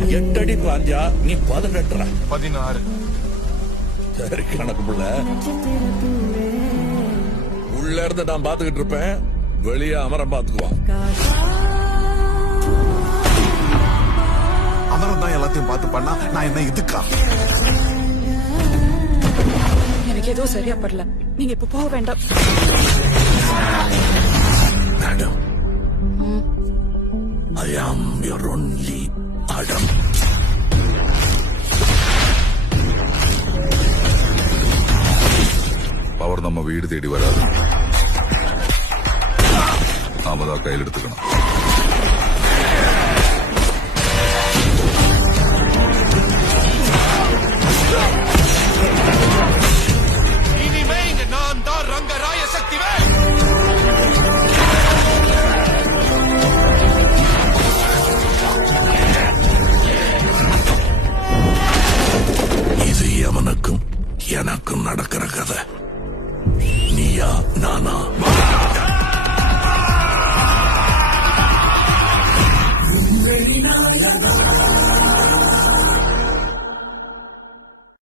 நான் 8 அடி பாந்தியா, நீ 18. 16. சரி கணக்கு புள்ள. உள்ள இருந்து நான் பாத்துக்கிட்டு இருப்பேன், வெளியே அமரம் பாத்துக்குவான். அமரம் தான் எல்லாத்தையும் பார்த்து பண்ணா நான் என்ன இதுக்கா? எனக்கு எதுவும் சரியா படல. நீங்க இப்ப போக வேண்டாம். Madam, I am your only Adam. Power நம்ம வீடு தேடி வராது, நாம தான் கையில் எடுத்துக்கணும். இனிமே இங்க நான் தான் ரங்கராய சக்திவே. இது எவனுக்கும் எனக்கும் நடக்கிற கதை. நீயா நானா?